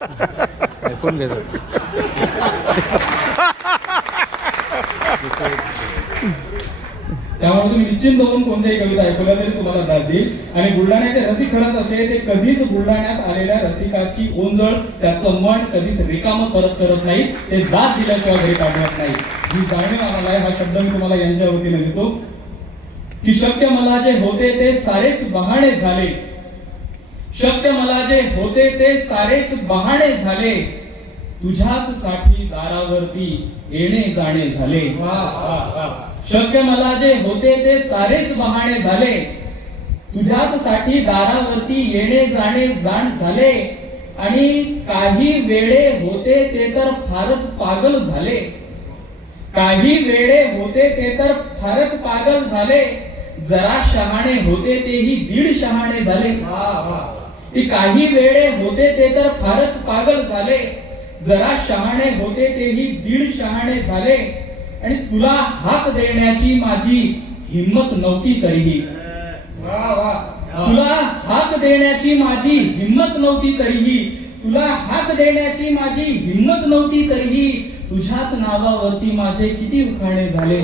ऐकून घेतो. त्यामुळे तुम्ही निश्चिंत होऊन कोणत्याही कविता ऐकवल्या तरी तुम्हाला दाद देईल. आणि बुलढाण्याचे रसिक खरंच असे ते कधीच बुलढाण्यात आलेल्या रसिकाची ओंजळ त्याचं मन कधीच रिकामं परत करत नाही. ते दाद दिल्याशिवाय घरी पाठवत नाही. ही जाणीव आम्हाला आहे. हा शब्द मी तुम्हाला यांच्या वतीने लिहितो की शक्य मला जे होते ते सारेच बहाणे झाले. शक्य मला जे होते ते सारेच बहाणे झाले. तुझ्याच साठी दारावरती येणे जाणे झाले. शक्य मला जे होते ते सारेच बहाणे झाले. तुझ्याच साठी दारावरती येणे जाणे झाले. आणि काही वेळे होते ते तर फारच पागल झाले. काही वेळे होते ते तर फारच पागल झाले. जरा शहाणे होते तेही दीड शहाणे झाले. काही वेळे होते ते तर फारच पागल झाले. जरा शहाणे होते तेही दीड शहाणे झाले. आणि तुला हाक देण्याची माझी हिम्मत नव्हती तरीही. तुला हाक देण्याची माझी हिम्मत नव्हती तरीही. तुला हाक देण्याची माझी हिम्मत नव्हती तरीही. तुझ्याच नावावरती माझे किती उखाणे झाले.